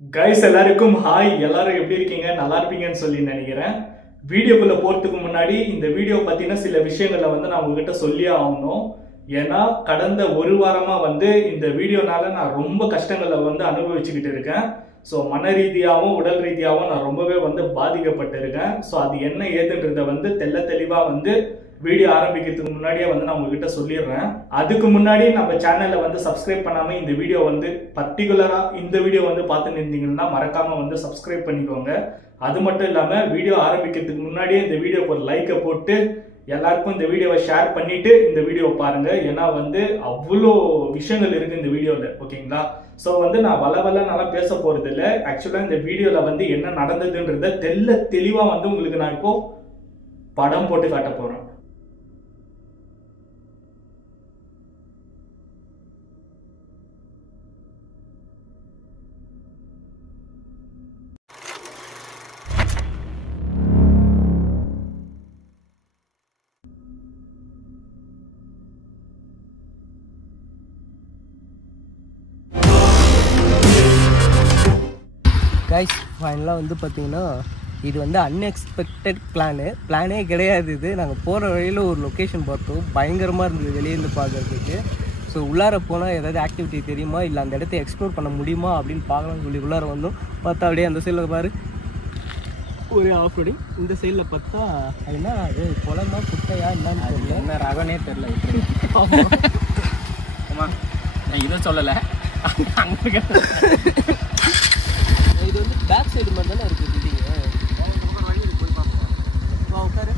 Guys எல்லாருக்கும் hi. எல்லாரும் எப்படி இருக்கீங்க? நல்லா இருப்பீங்கன்னு சொல்லி நினைக்கிறேன். வீடியோக்குள்ள போறதுக்கு முன்னாடி இந்த வீடியோ பத்தின சில விஷயங்களை நான் உங்ககிட்ட சொல்லியே ஆகணும். ஏன்னா கடந்த ஒரு வாரமா இந்த வீடியோனால நான் ரொம்ப கஷ்டங்களை அனுபவிச்சுக்கிட்டு இருக்கேன். ஸோ மன ரீதியாகவும் உடல் ரீதியாகவும் நான் ரொம்பவே பாதிக்கப்பட்டிருக்கேன். ஸோ அது என்ன ஏதுன்றத தெள்ள தெளிவா வீடியோ ஆரம்பிக்கிறதுக்கு முன்னாடியே நான் உங்ககிட்ட சொல்லிடுறேன். அதுக்கு முன்னாடி நம்ம சேனலை சப்ஸ்கிரைப் பண்ணாம இந்த வீடியோ பர்டிகுலரா இந்த வீடியோ பார்த்துன்னு இருந்தீங்கன்னா மறக்காம சப்ஸ்கிரைப் பண்ணிக்கோங்க. அது மட்டும் இல்லாம வீடியோ ஆரம்பிக்கிறதுக்கு முன்னாடியே இந்த வீடியோக்கு ஒரு லைக்கை போட்டு எல்லாருக்கும் இந்த வீடியோவை ஷேர் பண்ணிட்டு இந்த வீடியோவை பாருங்க. ஏன்னா அவ்வளோ விஷயங்கள் இருக்கு இந்த வீடியோல. ஓகேங்களா? ஸோ நான் நல்லா பேச போறது இல்லை. ஆக்சுவலா இந்த வீடியோல என்ன நடந்ததுன்றத தெளிவா உங்களுக்கு நான் இப்போ படம் போட்டு காட்ட போறேன். கைஸ் ஃபைனலாக பார்த்தீங்கன்னா இது அன்எக்ஸ்பெக்டட் பிளானே கிடையாது. இது நாங்கள் போகிற வழியில் ஒரு லொக்கேஷன் பார்த்தோம். பயங்கரமாக இருந்தது வெளியேருந்து பார்க்குறதுக்கு. ஸோ உள்ளார போனால் ஏதாவது ஆக்டிவிட்டி தெரியுமா இல்லை அந்த இடத்த எக்ஸ்ப்ளோர் பண்ண முடியுமா அப்படின்னு பார்க்கலாம்னு சொல்லி உள்ளார வந்தோம். பார்த்தா அப்படியே அந்த சைடில் பாரு ஒரு ஆஃப் ரோடிங், இந்த சைடில் பார்த்தா அதுனா அது குளமா குட்டையா என்னன்னு தெரியல, என்ன ரகனே தெரில. ஆமாம் நான் இதை சொல்லலை. இது பேக் சைடு மாதிரி தானே இருக்குது பில்டிங்கு. உட்காரு.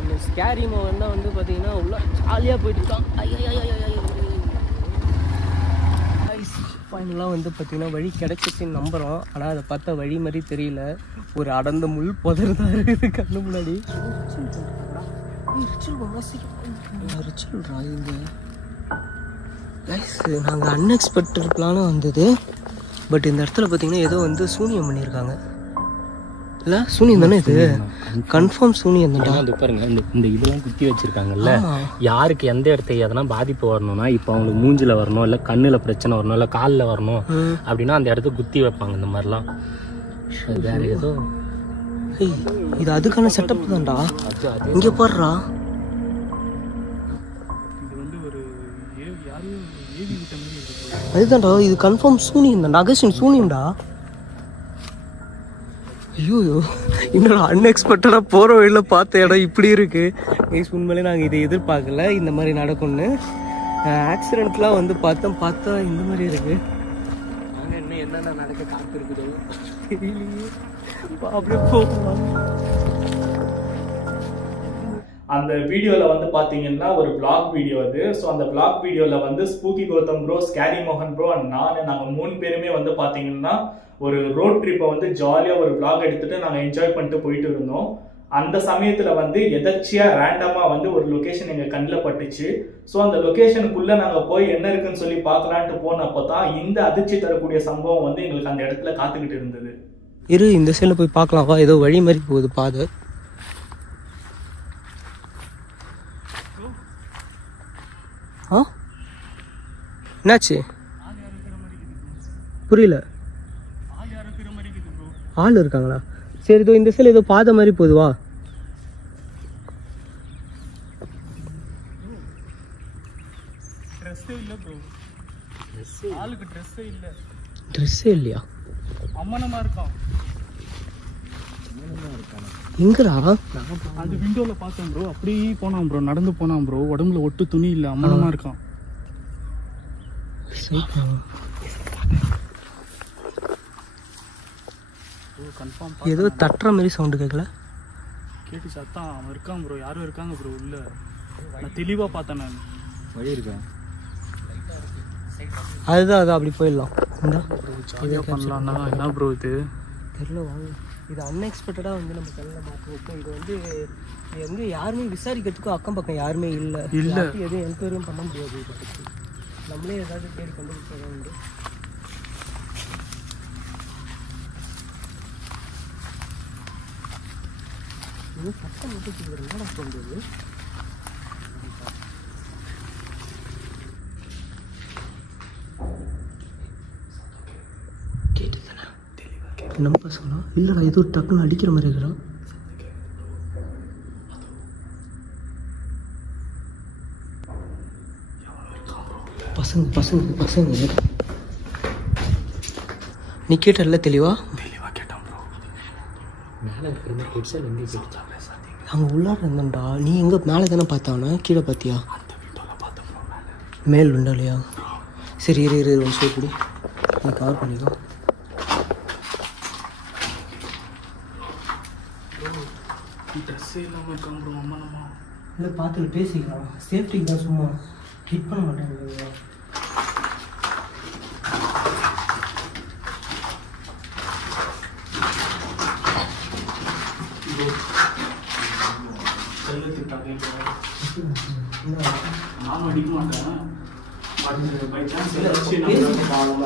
இந்த ஸ்கேரி மோகன் தான் பார்த்தீங்கன்னா உள்ள ஜாலியாக போயிட்டு இருக்கான். ஃபைனலாக பார்த்தீங்கன்னா வழி கிடைச்சிச்சின்னு நம்புகிறோம். ஆனால் அதை பார்த்தா வழி மாதிரி தெரியல. ஒரு அடர்ந்த முள் புதர் தான் இருக்குது கண்ணு முன்னாடி. நாங்கள் அன்எக்ஸ்பெக்டட் பிளானும் வந்தது. பட் இந்த இடத்துல பார்த்தீங்கன்னா ஏதோ சூனியம் பண்ணியிருக்காங்க. இல்லை சூனியம் தானே இது? கன்ஃபார்ம் சூனியம் தான். அது பாருங்க இந்த இதெல்லாம் குத்தி வச்சிருக்காங்கல்ல. யாருக்கு எந்த இடத்த எதனா பாதிப்பு வரணும்னா இப்போ அவங்களுக்கு மூஞ்சில் வரணும், இல்லை கண்ணில் பிரச்சனை வரணும், இல்லை காலில் வரணும் அப்படின்னா அந்த இடத்த குத்தி வைப்பாங்க. இந்த மாதிரிலாம் வேற ஏதோ இது அதுக்கான செட்டப் தான்டா. இங்கே பாடுறா, அதுதான்டா இது கன்ஃபார்ம் சூனியம் தான்டா. அகஸ்டின் சூனியம்டா. ஐயோ இன்னொரு அன்எக்ஸ்பெக்டடாக போகிற வழியில் பார்த்த இடம் இப்படி இருக்குது. உண்மையிலே நாங்கள் இதை எதிர்பார்க்கல இந்த மாதிரி நடக்கும்னு. ஆக்சிடெண்ட்லாம் பார்த்தா இந்த மாதிரி இருக்குது. நாங்கள் இன்னும் என்னென்ன நடக்க காத்து இருக்குதோ தெரியலையே. அப்படியே போகலாம். அந்த வீடியோவில் பார்த்தீங்கன்னா ஒரு பிளாக் வீடியோ அது. ஸோ அந்த பிளாக் வீடியோவில் ஸ்பூக்கி கௌதம் ப்ரோ, ஸ்கேரி மோகன் ப்ரோ அண்ட் நாங்கள் 3 பேருமே பார்த்தீங்கன்னா ஒரு ரோட் ட்ரிப்பை ஜாலியாக ஒரு பிளாக் எடுத்துகிட்டு நாங்கள் என்ஜாய் பண்ணிட்டு போயிட்டு இருந்தோம். அந்த சமயத்தில் எதர்ச்சியாக ரேண்டமாக ஒரு லொக்கேஷன் எங்கள் கண்ணில் பட்டுச்சு. ஸோ அந்த லொக்கேஷனுக்குள்ளே நாங்கள் போய் என்ன இருக்குன்னு சொல்லி பார்க்கலான்ட்டு போனப்போ தான் இந்த அதிர்ச்சி தரக்கூடிய சம்பவம் எங்களுக்கு அந்த இடத்துல காத்துக்கிட்டு இருந்தது. இந்த சைடில் போய் பார்க்கலாம்ப்பா. ஏதோ வழி மாதிரி போகுது பாதை. என்னாச்சு புரியல. ஆள் இருக்காங்களா? சரி இதோ இந்த சைடில் ஏதோ பாதை மாதிரி போகுதுவா. ட்ரெஸ்ஸே இல்லையா? அம்மனமா இருக்கான். எங்கடா? அந்த விண்டோல பார்த்தேன் ப்ரோ. அப்படியே போனான் ப்ரோ, நடந்து போனான் ப்ரோ. உடம்புல ஒட்டு துணி இல்லை, அம்மனமா இருக்கான். ஏதோ தட்டுற மாதிரி சவுண்டு கேட்கல. கேட்டு சத்தம் அவன் இருக்கான் ப்ரோ. யாரும் இருக்காங்க ப்ரோ உள்ள. நான் தெளிவா பார்த்தேன். நான் வழி இருக்கேன். அதுதான் அப்படி போயிடலாம். பண்ணலாம்னா என்ன ப்ரோ இது தெரியல. வாங்க, இது அன்எக்ஸ்பெக்டடாக நம்ம கண்ணில் மாற்றி வைப்போம். இது யாருமே விசாரிக்கிறதுக்கும் அக்கம் பக்கம் யாருமே இல்லை. எதுவும் என்கொயரியும் பண்ண முடியாது. இதை பற்றி நம்மளே ஏதாவது தேடி கண்டுபிடிச்சதான் உண்டு. சத்தம் மட்டும் என்னடா சொல்றது? கேட்டுதானா? நம்ம பசங்களா? இல்லைடா, ஏதோ டக்குன்னு அடிக்கிற மாதிரி இருக்கிறான். பசங்க பசங்க பசங்க நீ கேட்டல தெளிவா கேட்டான் ப்ரோ. மேலே இருக்கிற மாதிரி கேட்டுச்சா எங்கே கேட்டுச்சா? அங்கே உள்ளார இருந்தேன்டா. நீ எங்கே மேலே தானே பார்த்தாவனா கீழே பார்த்தியா? மேல் விண்டோலையா? சரி இரு இரு ஒரு நிமிஷம் இப்படி நீ கவர் பண்ணிக்கோ. ட்ரெஸ்ஸே இல்லாமல் இருக்கான் ப்ரோ. அம்மா நம்ம இல்லை பார்த்து பேசிக்கலாம். சேஃப்டிக்கு தான், சும்மா ஹிட் பண்ண மாட்டேன். நானும் அடிக்க மாட்டேன்.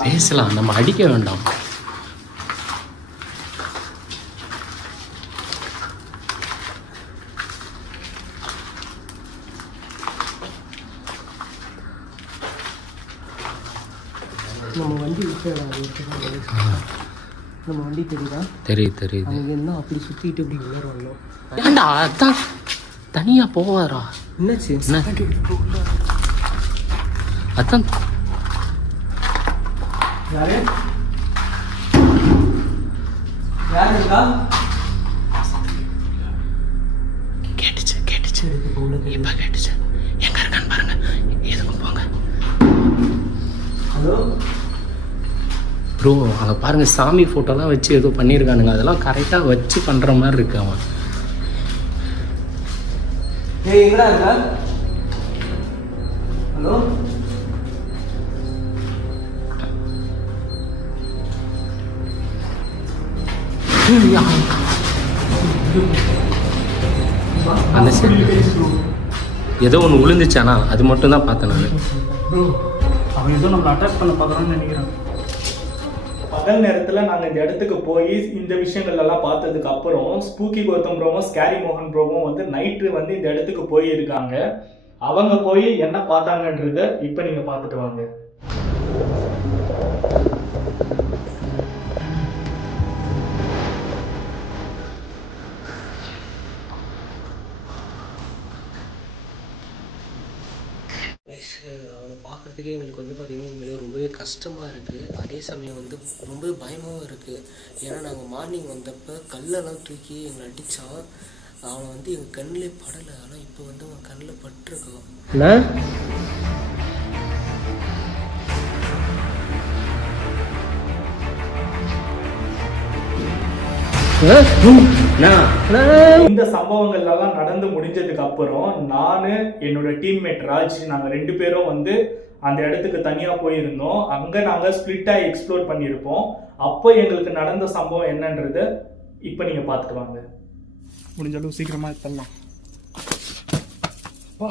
பேசலாம், நம்ம அடிக்க வேண்டாம். நம்ம வண்டி நம்ம வண்டி தெரியுதா? தெரியுது. அங்கே இருந்தால் அப்படி சுற்றிட்டு இப்படி உள்ளே வரணும். ஏண்டா அதான் தனியாக போவாரா? என்னாச்சு? என்ன அதான் யாரு யாருக்கா? கேட்டுச்சு இப்போ கேட்டுச்சு. எங்கே இருக்கான்னு பாருங்க. எதுக்கும் போங்க. ஹலோ ப்ரோ, அங்கே பாருங்கள் சாமி ஃபோட்டோலாம் வச்சு ஏதோ பண்ணியிருக்கானுங்க. அதெல்லாம் கரெக்டாக வச்சு பண்ணுற மாதிரி இருக்கு. அவன் ஏய் எங்கடா இருக்கா? ஹலோ அந்த ஏதோ ஒன்று விழுந்துச்சானா அது மட்டும் தான் பார்த்தேன் நான். ப்ரோ அவன் ஏதோ நம்மளை அட்டாக் பண்ண பார்க்குறான்னு நினைக்கிறேன். பகல் நேரத்தில் நாங்கள் இந்த இடத்துக்கு போய் இந்த விஷயங்கள் எல்லாம் பார்த்ததுக்கு அப்புறம் ஸ்பூக்கி கௌதம் ப்ரோவும் ஸ்கேரி மோகன் ப்ரோவும் வந்து நைட்டு வந்து இந்த இடத்துக்கு போயிருக்காங்க. அவங்க போய் என்ன பார்த்தாங்கன்றத இப்போ நீங்கள் பார்த்துட்டு வாங்க. அவனை பார்க்குறதுக்கே எங்களுக்கு வந்து பார்த்திங்கன்னா உண்மையிலே ரொம்பவே கஷ்டமாக இருக்குது. அதே சமயம் வந்து ரொம்ப பயமாகவும் இருக்குது. ஏன்னா நாங்கள் மார்னிங் வந்தப்போ கல்லெல்லாம் தூக்கி எங்களை அடித்தான். அவனை வந்து எங்கள் கண்ணிலே படலை. ஆனால் இப்போ வந்து அவன் கண்ணில் பட்டிருக்கான். இந்த சம்பவங்கள் எல்லாம் நடந்து முடிஞ்சதுக்கு அப்புறம் நானு என்னோட டீம்மேட் ராஜ் நாங்க 2 பேரும் வந்து அந்த இடத்துக்கு தனியா போயிருந்தோம். அங்க நாங்க ஸ்பிளிட்டா எக்ஸ்ப்ளோர் பண்ணியிருப்போம். அப்போ எங்களுக்கு நடந்த சம்பவம் என்னன்றத இப்ப நீங்க பார்த்துட்டு வாங்க. முடிஞ்ச அளவு சீக்கிரமா தரலாம். வா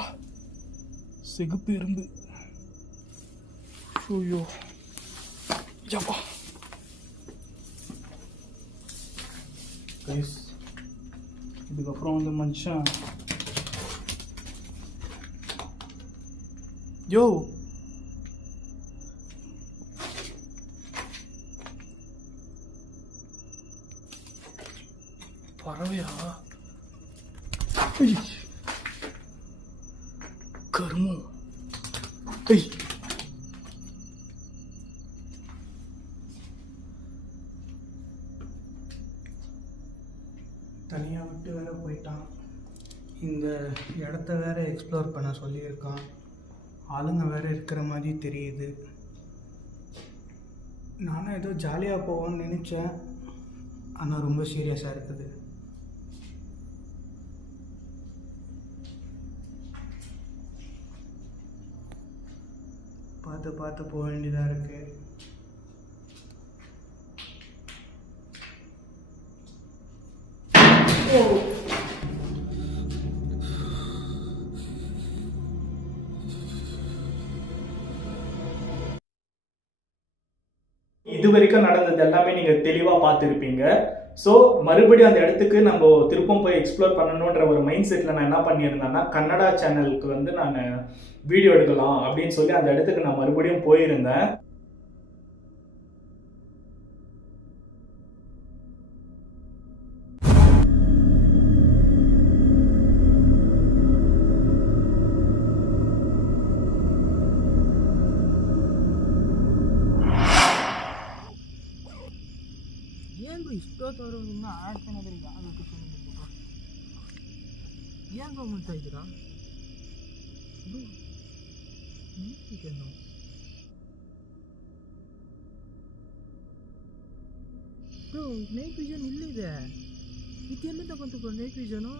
சிகப்பு எறும்பு. ஐயோ ஜப்பா கைஸ், இதுக்கப்புறம் வந்து மனுஷன் யோ பறவையா? கருமம். தனியாக விட்டு வேற போயிட்டான். இந்த இடத்த வேற எக்ஸ்ப்ளோர் பண்ண சொல்லியிருக்கான். ஆளுங்க வேற இருக்கிற மாதிரி தெரியுது. நானும் ஏதோ ஜாலியாக போவோன்னு நினச்சேன். ஆனால் ரொம்ப சீரியஸாக இருக்குது. பார்த்து பார்த்து போக வேண்டியதாக இருக்குது. இது வரைக்கும் நடந்தது எல்லாமே நீங்க தெளிவா பார்த்துருப்பீங்க. ஸோ மறுபடியும் அந்த இடத்துக்கு நம்ம திருப்பம் போய் எக்ஸ்ப்ளோர் பண்ணணுன்ற ஒரு மைண்ட் செட்டில் நான் என்ன பண்ணியிருந்தேன்னா கன்னடா சேனலுக்கு வந்து நான் வீடியோ எடுக்கலாம் அப்படின்னு சொல்லி அந்த இடத்துக்கு நான் மறுபடியும் போயிருந்தேன். ಏನು ಬ್ರೋ ಇಷ್ಟೊತ್ತವರು ಇನ್ನೂ ಆಡ್ತಾನೆ ಇದ್ರೆ ಯಾವ ಲೊಕೇಶನ್ ಏನು ಬ್ರೋ ಮಾಡ್ತಾ ಇದ್ದೀರಾ ಇದು ಈಗೇನು ಬ್ರೋ ನೈಟ್ ವಿಷನ್ ಇಲ್ಲಿದೆ ಇದು ಎಲ್ಲಿಂದ ಬಂತು ಬ್ರೋ ನೈಟ್ ವಿಷನು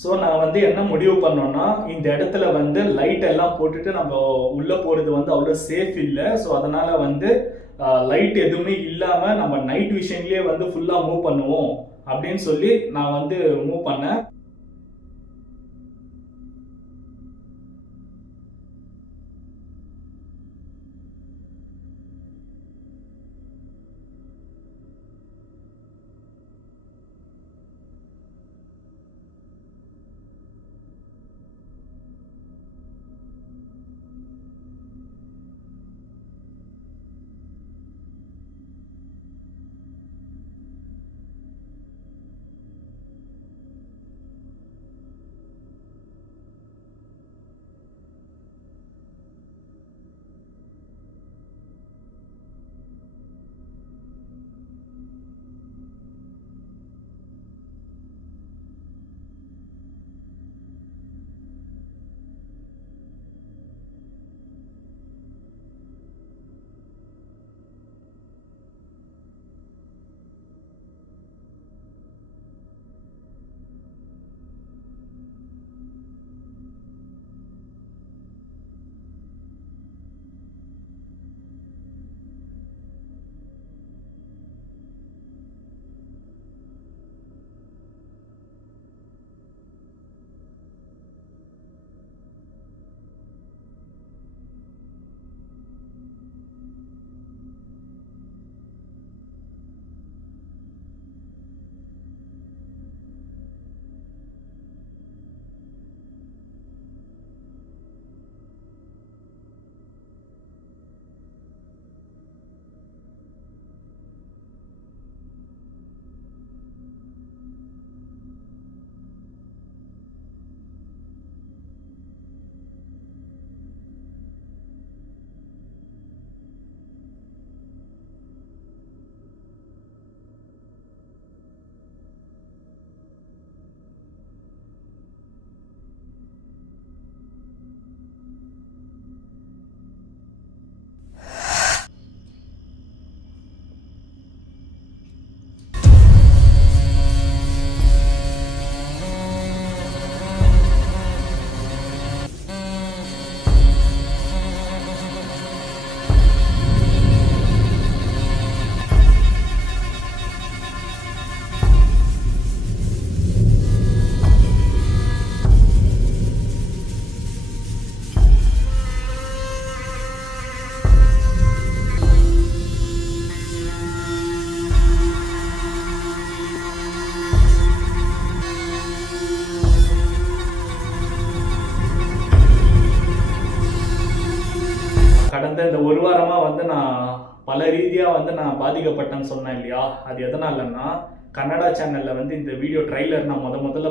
ஸோ நான் வந்து என்ன முடிவு பண்ணோன்னா இந்த இடத்துல வந்து லைட் எல்லாம் போட்டுட்டு நம்ம உள்ளே போகிறது வந்து அவ்வளோ சேஃப் இல்லை. ஸோ அதனால் வந்து லைட் எதுவுமே இல்லாமல் நம்ம நைட் விஷன்லேயே வந்து ஃபுல்லாக மூவ் பண்ணுவோம் அப்படின்னு சொல்லி நான் வந்து மூவ் பண்ணேன். கடந்த இந்த ஒரு வாரமாக வந்து நான் பல ரீதியாக வந்து நான் பாதிக்கப்பட்டேன்னு சொன்னேன் இல்லையா, அது எதனாலன்னா கன்னடா சேனலில் வந்து இந்த வீடியோ ட்ரைலர் நான் முதல்ல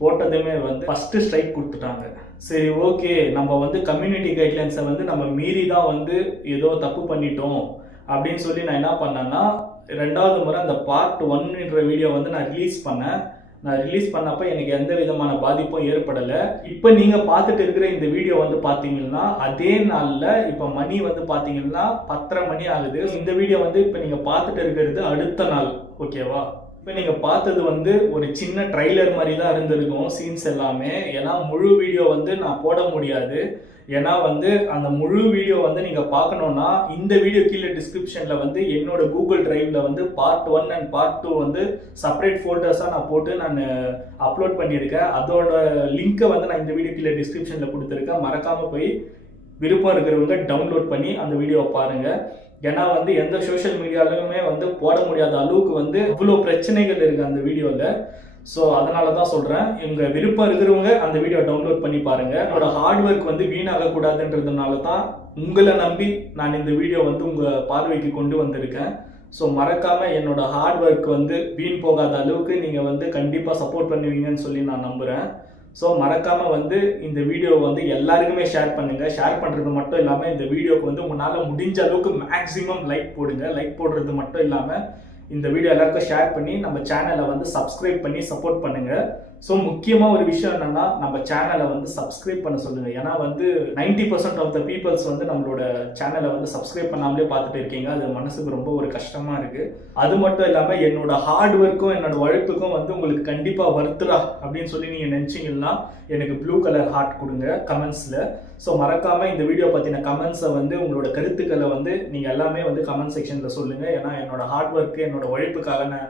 போட்டதுமே வந்து ஃபஸ்ட்டு ஸ்ட்ரைக் கொடுத்துட்டாங்க. சரி ஓகே, நம்ம வந்து கம்யூனிட்டி கைட்லைன்ஸை வந்து நம்ம மீறி தான் வந்து ஏதோ தப்பு பண்ணிட்டோம் அப்படின்னு சொல்லி நான் என்ன பண்ணேன்னா, 2வது முறை அந்த பார்ட் 1ன்ற வீடியோ வந்து நான் ரிலீஸ் பண்ணப்போ எனக்கு எந்த விதமான பாதிப்பும் ஏற்படலை. இப்போ நீங்கள் பார்த்துட்டு இருக்கிற இந்த வீடியோ வந்து பார்த்தீங்கன்னா அதே நாளில் இப்போ மணி வந்து பார்த்தீங்கன்னா 10:30 மணி ஆகுது. இந்த வீடியோ வந்து இப்போ நீங்கள் பார்த்துட்டு இருக்கிறது அடுத்த நாள். ஓகேவா? இப்போ நீங்கள் பார்த்தது வந்து ஒரு சின்ன ட்ரைலர் மாதிரி தான் இருந்திருக்கும் சீன்ஸ் எல்லாமே. ஏன்னா முழு வீடியோ வந்து நான் போட முடியாது. ஏன்னா வந்து அந்த முழு வீடியோ வந்து நீங்கள் பார்க்கணுன்னா இந்த வீடியோ கீழே டிஸ்கிரிப்ஷனில் வந்து என்னோட கூகுள் டிரைவில் வந்து பார்ட் 1 அண்ட் பார்ட் 2 வந்து செப்பரேட் ஃபோல்டர்ஸாக நான் போட்டு நான் அப்லோட் பண்ணியிருக்கேன். அதோட லிங்க்கை வந்து நான் இந்த வீடியோ கீழே டிஸ்கிரிப்ஷனில் கொடுத்துருக்கேன். மறக்காமல் போய் விருப்பம் இருக்கிறவங்க டவுன்லோட் பண்ணி அந்த வீடியோவை பாருங்கள். ஏன்னா வந்து எந்த சோஷியல் மீடியாலுமே வந்து போட முடியாத அளவுக்கு வந்து இவ்வளோ பிரச்சனைகள் இருக்குது அந்த வீடியோவில். ஸோ அதனால தான் சொல்கிறேன், எங்கள் விருப்பம் இருக்கிறவங்க அந்த வீடியோ டவுன்லோட் பண்ணி பாருங்கள். என்னோட ஹார்ட் ஒர்க் வந்து வீணாகக்கூடாதுன்றதுனால தான் உங்களை நம்பி நான் இந்த வீடியோ வந்து உங்கள் பார்வைக்கு கொண்டு வந்திருக்கேன். ஸோ மறக்காமல் என்னோட ஹார்ட் ஒர்க் வந்து வீண் போகாத அளவுக்கு நீங்கள் வந்து கண்டிப்பாக சப்போர்ட் பண்ணுவீங்கன்னு சொல்லி நான் நம்புகிறேன். ஸோ மறக்காமல் வந்து இந்த வீடியோவை வந்து எல்லாருக்குமே ஷேர் பண்ணுங்கள். ஷேர் பண்ணுறது மட்டும் இல்லாமல் இந்த வீடியோவுக்கு வந்து உங்களால் முடிஞ்ச அளவுக்கு மேக்ஸிமம் லைக் போடுங்க. லைக் போடுறது மட்டும் இல்லாமல் இந்த வீடியோ எல்லாருக்கும் ஷேர் பண்ணி நம்ம சேனலை வந்து சப்ஸ்கிரைப் பண்ணி சப்போர்ட் பண்ணுங்கள். ஸோ முக்கியமாக ஒரு விஷயம் என்னென்னா, நம்ம சேனலை வந்து சப்ஸ்கிரைப் பண்ண சொல்லுங்கள். ஏன்னா வந்து 90% ஆஃப் த பீப்புள்ஸ் வந்து நம்மளோட சேனலை வந்து சப்ஸ்கிரைப் பண்ணாமலே பார்த்துட்டு இருக்கீங்க. அது மனசுக்கு ரொம்ப ஒரு கஷ்டமாக இருக்குது. அது மட்டும் இல்லாமல் என்னோட ஹார்ட் ஒர்க்கும் என்னோட உழைப்புக்கும் வந்து உங்களுக்கு கண்டிப்பாக வருத்துறா அப்படின்னு சொல்லி நீங்கள் நினச்சிங்கன்னா எனக்கு ப்ளூ கலர் ஹார்ட் கொடுங்க கமெண்ட்ஸில். ஸோ மறக்காமல் இந்த வீடியோ பற்றின கமெண்ட்ஸை வந்து உங்களோட கருத்துக்களை வந்து நீங்கள் எல்லாமே வந்து கமெண்ட் செக்ஷனில் சொல்லுங்கள். ஏன்னா என்னோட ஹார்ட் ஒர்க்கு என்னோட உழைப்புக்காக நான்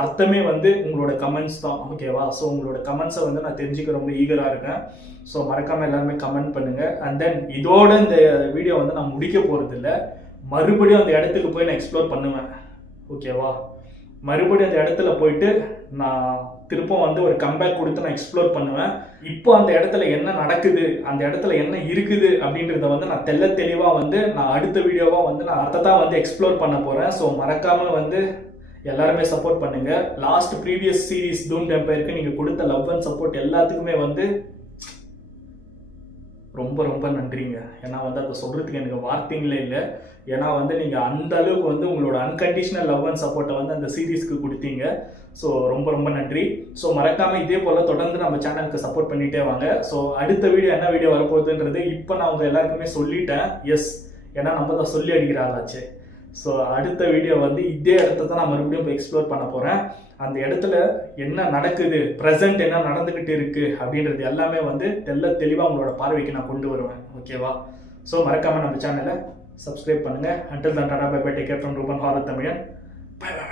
அர்த்தமே வந்து உங்களோட கமெண்ட்ஸ் தான். ஓகேவா? ஸோ உங்களோட கமெண்ட்ஸை வந்து நான் தெரிஞ்சுக்க ரொம்ப ஈகராக இருக்கேன். ஸோ மறக்காமல் எல்லாருமே கமெண்ட் பண்ணுங்கள். அண்ட் தென் இதோட இந்த வீடியோ வந்து நான் முடிக்க போகிறதில்ல. மறுபடியும் அந்த இடத்துக்கு போய் நான் எக்ஸ்ப்ளோர் பண்ணுவேன். ஓகேவா? மறுபடியும் அந்த இடத்துல போயிட்டு நான் திருப்பம் வந்து ஒரு கம்பேக் கொடுத்து நான் எக்ஸ்ப்ளோர் பண்ணுவேன். இப்போ அந்த இடத்துல என்ன நடக்குது, அந்த இடத்துல என்ன இருக்குது அப்படின்றத வந்து நான் தெளிவாக வந்து நான் அடுத்த வீடியோவாக வந்து நான் அதை தான் வந்து எக்ஸ்ப்ளோர் பண்ண போகிறேன். ஸோ மறக்காமல் வந்து எல்லாருமே சப்போர்ட் பண்ணுங்க. லாஸ்ட் ப்ரீவியஸ் சீரீஸ் டூம் டெம்பையருக்கு நீங்கள் கொடுத்த லவ் அண்ட் சப்போர்ட் எல்லாத்துக்குமே வந்து ரொம்ப ரொம்ப நன்றிங்க. ஏன்னா வந்து அதை சொல்கிறதுக்கு எனக்கு வார்த்தைங்களே இல்லை. ஏன்னா வந்து நீங்கள் அந்த அளவுக்கு வந்து உங்களோட அன்கண்டிஷனல் லவ் அண்ட் சப்போர்ட்டை வந்து அந்த சீரீஸ்க்கு கொடுத்தீங்க. ஸோ ரொம்ப ரொம்ப நன்றி. ஸோ மறக்காமல் இதே போல் தொடர்ந்து நம்ம சேனலுக்கு சப்போர்ட் பண்ணிகிட்டே வாங்க. ஸோ அடுத்த வீடியோ என்ன வீடியோ வரப்போகுதுன்றது இப்போ நான் உங்கள் எல்லாருக்குமே சொல்லிட்டேன். எஸ், ஏன்னா நம்ம தான் சொல்லி அடிக்கிறாளாச்சு. ஸோ அடுத்த வீடியோ வந்து இதே இடத்த தான் நான் மறுபடியும் போய் எக்ஸ்ப்ளோர் பண்ண போகிறேன். அந்த இடத்துல என்ன நடக்குது, ப்ரெசென்ட் என்ன நடந்துக்கிட்டு இருக்குது அப்படின்றது எல்லாமே வந்து தெளிவாக உங்களோட பார்வைக்கு நான் கொண்டு வருவேன். ஓகேவா? ஸோ மறக்காமல் நம்ம சேனலை சப்ஸ்கிரைப் பண்ணுங்கள். Until then tata bye bye. Take care from Ruban horror Tamizhan. Bye by.